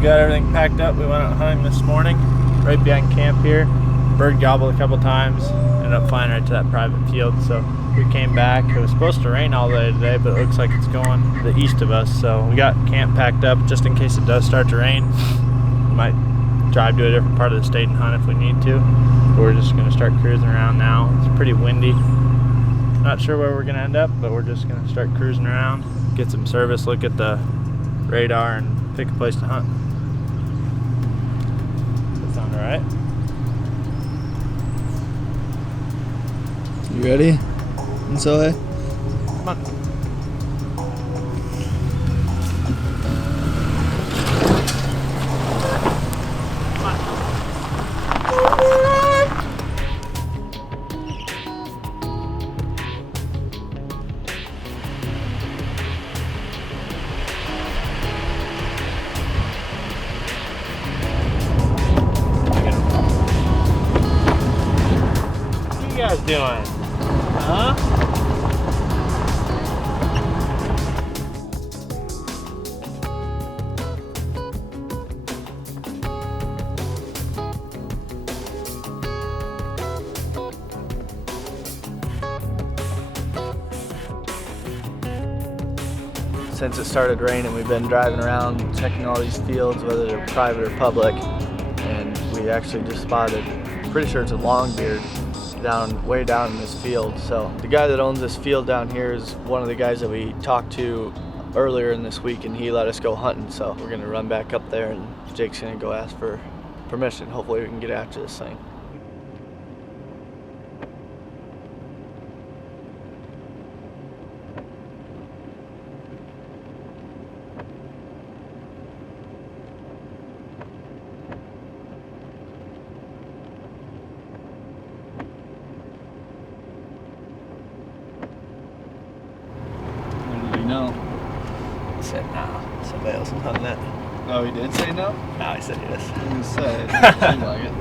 We got everything packed up. We went out hunting this morning, right behind camp here. Bird gobbled a couple times, ended up flying right to that private field. So we came back. It was supposed to rain all day today, but it looks like it's going to the east of us. So we got camp packed up just in case it does start to rain. We might drive to a different part of the state and hunt if we need to. But we're just gonna start cruising around now. It's pretty windy. Not sure where we're gonna end up, but we're just gonna start cruising around, get some service, look at the radar, and pick a place to hunt. Does that sound alright? You ready? And so Come on. What are you guys doing? Huh? since it started raining, we've been driving around checking all these fields, whether they're private or public, and we actually just spotted, pretty sure it's a longbeard, way down in this field. So the guy that owns this field down here is one of the guys that we talked to earlier in this week, and he let us go hunting. So we're gonna run back up there, and Jake's gonna go ask for permission. Hopefully we can get after this thing. No. He said nah. Somebody else was hunting that. Oh, he did say no? No, he said yes. I was gonna say, it didn't seem like it.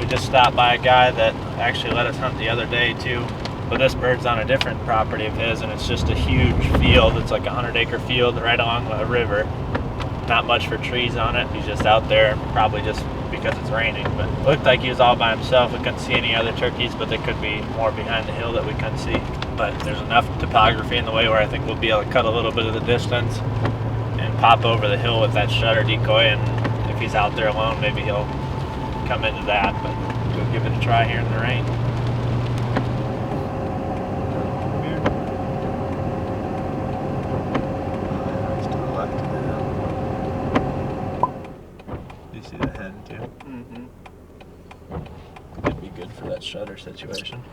We just stopped by a guy that actually let us hunt the other day too. But this bird's on a different property of his, and it's just a huge field. It's like a 100-acre field right along a river. Not much for trees on it. He's just out there, probably just because it's raining. But it looked like he was all by himself. We couldn't see any other turkeys, but there could be more behind the hill that we couldn't see. But there's enough topography in the way where I think we'll be able to cut a little bit of the distance and pop over the hill with that shutter decoy. And if he's out there alone, maybe he'll come into that. But we'll give it a try here in the rain. You see the head too? Mm-hmm. Could be good for that shutter situation.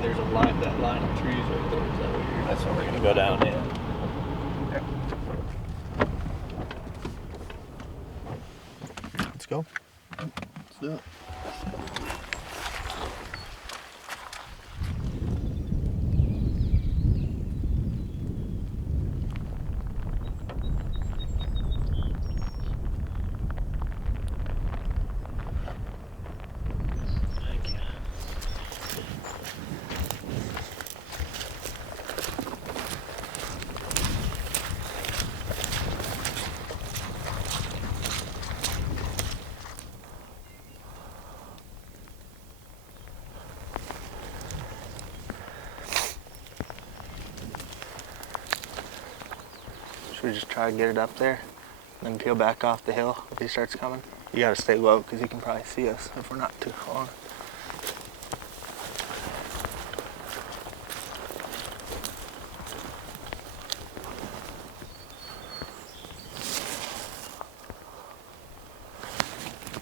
There's a line, that line of trees right there. Is that what you're? That's what we're gonna go down in. Let's go. Let's do it. Thank you. Should we just try to get it up there, then peel back off the hill if he starts coming? You gotta stay low because he can probably see us if we're not too on.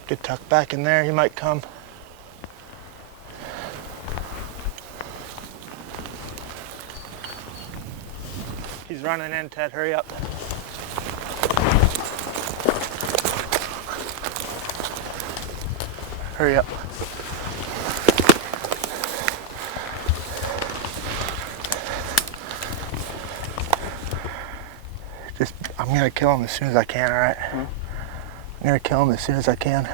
Get tucked back in there, he might come. He's running in, Ted, hurry up. Hurry up. I'm gonna kill him as soon as I can, all right? I'm gonna kill him as soon as I can.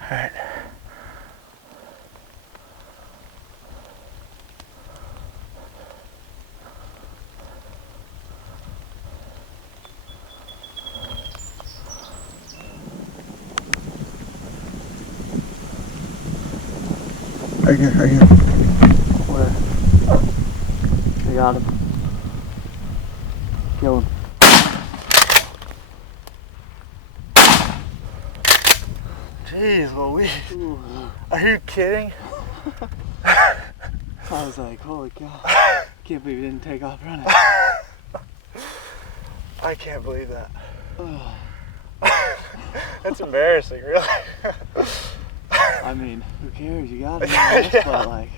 All right. Right here, right here. Where? I got him. Kill him. Jeez Louise. Are you kidding? I was like, holy cow. Can't believe he didn't take off running. I can't believe that. That's embarrassing, really. I mean, who cares? You got him. Yeah. But like,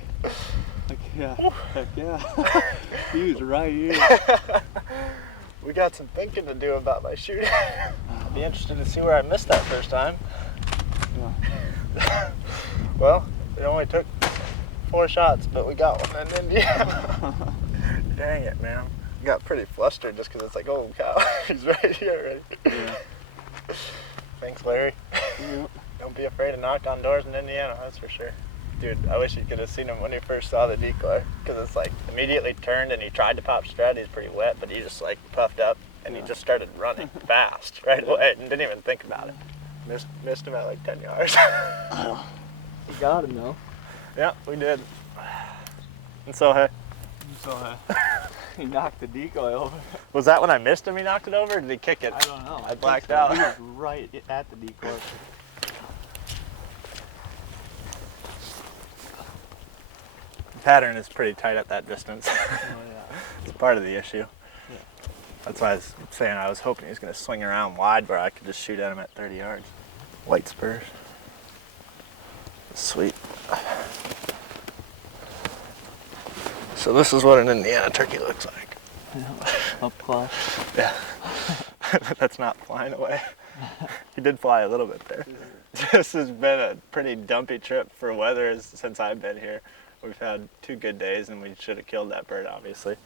yeah, heck yeah. He was right here. We got some thinking to do about my shooting. I'd be interested to see where I missed that first time. Yeah. Well, it only took 4 shots, but we got one in Indiana. Dang it, man. I got pretty flustered just because it's like, oh cow, he's right here already. Yeah. Thanks, Larry. Yeah. Don't be afraid to knock on doors in Indiana, that's for sure. Dude, I wish you could have seen him when he first saw the decoy, because it's like immediately turned and he tried to pop strut. He's pretty wet, but he just like puffed up and he just started running fast right away and didn't even think about it. Missed him at like 10 yards. You got him though. Yeah, we did. And so, hey. He knocked the decoy over. Was that when I missed him he knocked it over, or did he kick it? I don't know. I blacked out. He was right at the decoy. The pattern is pretty tight at that distance. Oh yeah. It's part of the issue. Yeah. That's why I was saying I was hoping he was going to swing around wide where I could just shoot at him at 30 yards. White spurs. Sweet. So this is what an Indiana turkey looks like. Up close. Yeah. That's not flying away. He did fly a little bit there. This has been a pretty dumpy trip for weather since I've been here. We've had 2 good days and we should have killed that bird, obviously.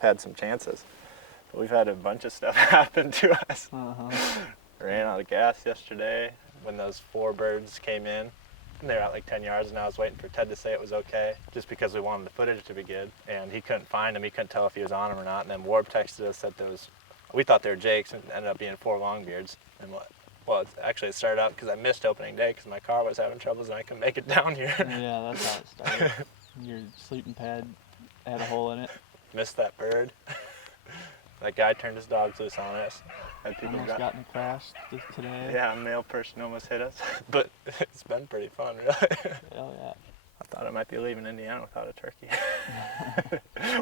Had some chances. But we've had a bunch of stuff happen to us. Ran out of gas yesterday when those 4 birds came in. They were at like 10 yards and I was waiting for Ted to say it was okay, just because we wanted the footage to be good. And he couldn't find him, he couldn't tell if he was on him or not. And then Warb texted us that we thought they were Jakes, and ended up being 4 longbeards. And well, it started out because I missed opening day because my car was having troubles and I couldn't make it down here. Yeah, that's how it started. Your sleeping pad had a hole in it. Missed that bird. That guy turned his dogs loose on us. Had people Almost got in a crash today. Yeah, a male person almost hit us. But it's been pretty fun, really. Oh yeah. I thought I might be leaving Indiana without a turkey.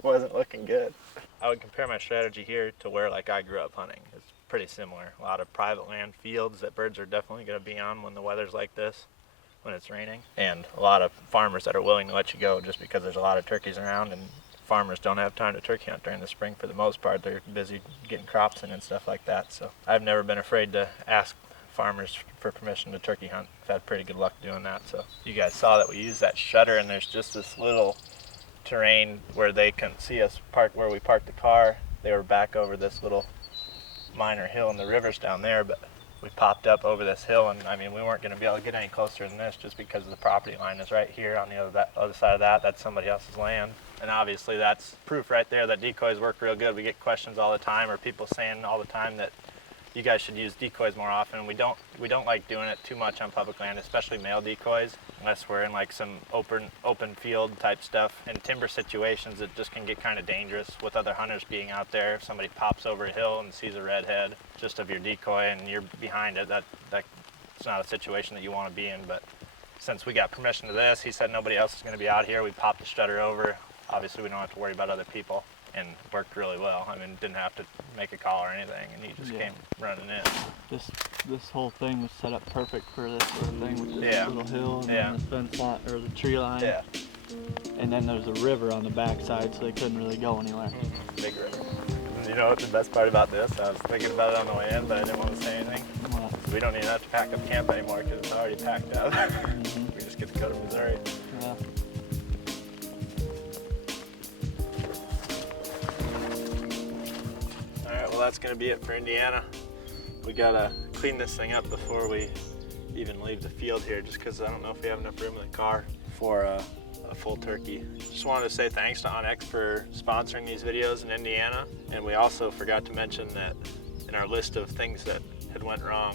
Wasn't looking good. I would compare my strategy here to where like I grew up hunting. It's pretty similar. A lot of private land fields that birds are definitely going to be on when the weather's like this, when it's raining. And a lot of farmers that are willing to let you go just because there's a lot of turkeys around, and farmers don't have time to turkey hunt during the spring for the most part. They're busy getting crops in and stuff like that. So I've never been afraid to ask farmers for permission to turkey hunt. I've had pretty good luck doing that. So you guys saw that we used that shutter, and there's just this little terrain where they couldn't see us where we parked the car. They were back over this little minor hill, and the river's down there, but we popped up over this hill, and I mean we weren't going to be able to get any closer than this just because the property line is right here on the other side of that. That's somebody else's land. And obviously that's proof right there that decoys work real good. We get questions all the time, or people saying all the time that you guys should use decoys more often. We don't like doing it too much on public land, especially male decoys, unless we're in like some open field type stuff. In timber situations, it just can get kind of dangerous with other hunters being out there. If somebody pops over a hill and sees a red head just of your decoy and you're behind it, that's not a situation that you want to be in. But since we got permission to this, he said nobody else is going to be out here. We popped the shutter over. Obviously, we don't have to worry about other people, and it worked really well. I mean, didn't have to make a call or anything, and he just came running in. This whole thing was set up perfect for this sort of thing, with this little hill and then the fence line, or the tree line. Yeah. And then there's a river on the backside, so they couldn't really go anywhere. Big river. You know what the best part about this? I was thinking about it on the way in, but I didn't want to say anything. What? We don't even have to pack up camp anymore because it's already packed up. We just get to go to Missouri. Yeah. Well, that's going to be it for Indiana. We got to clean this thing up before we even leave the field here, just because I don't know if we have enough room in the car for a full turkey. Just wanted to say thanks to OnX for sponsoring these videos in Indiana. And we also forgot to mention that in our list of things that had went wrong,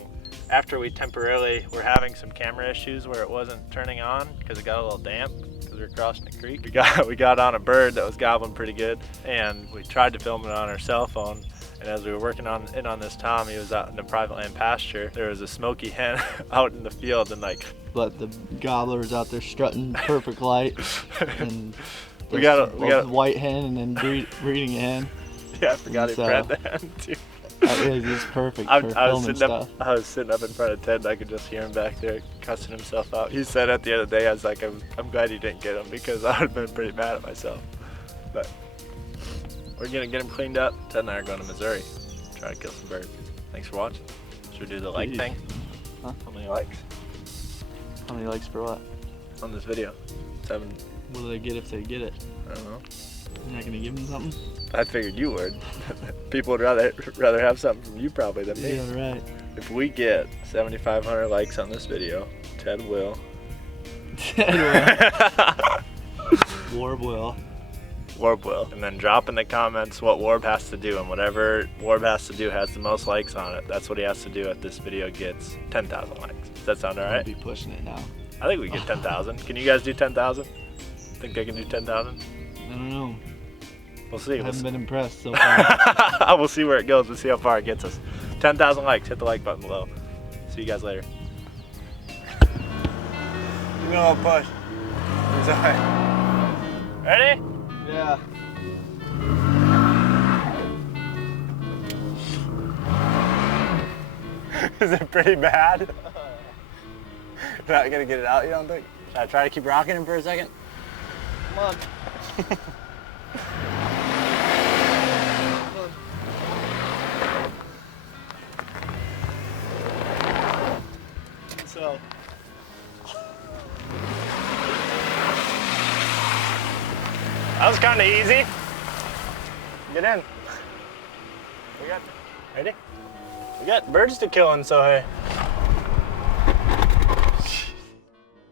after we temporarily were having some camera issues where it wasn't turning on because it got a little damp because we were crossing the creek, we got on a bird that was gobbling pretty good, and we tried to film it on our cell phone. And as we were working on this tom, he was out in the private land pasture. There was a smoky hen out in the field, and like. But the gobbler was out there strutting perfect light, and we got a white hen and then breeding a hen. Yeah, I forgot he bred the hen too. It's perfect for filming stuff. I was sitting up in front of Ted, and I could just hear him back there cussing himself out. He said at the end of the day, I was like, I'm glad you didn't get him because I would have been pretty mad at myself. But we're gonna get him cleaned up. Ted and I are going to Missouri, try to kill some birds. Thanks for watching. Should we do the like thing? Huh? How many likes? How many likes for what? On this video? 7. What do they get if they get it? I don't know. You're not gonna give them something? I figured you would. People would rather have something from you probably than me. Yeah, right. If we get 7,500 likes on this video, Ted will. Warb will. Warb will. And then drop in the comments what Warb has to do, and whatever Warb has to do has the most likes on it. That's what he has to do if this video gets 10,000 likes. Does that sound alright? I'll be pushing it now. I think we get 10,000. Can you guys do 10,000? Think they can do 10,000? I don't know. We'll see. I haven't been impressed so far. We'll see where it goes. We'll see how far it gets us. 10,000 likes. Hit the like button below. See you guys later. You know I'll push. Ready? Yeah. Is it pretty bad? You're not gonna get it out, you don't think? Should I try to keep rocking him for a second? Come on. So. That was kind of easy. Get in. We got, ready? We got birds to kill in Sohei.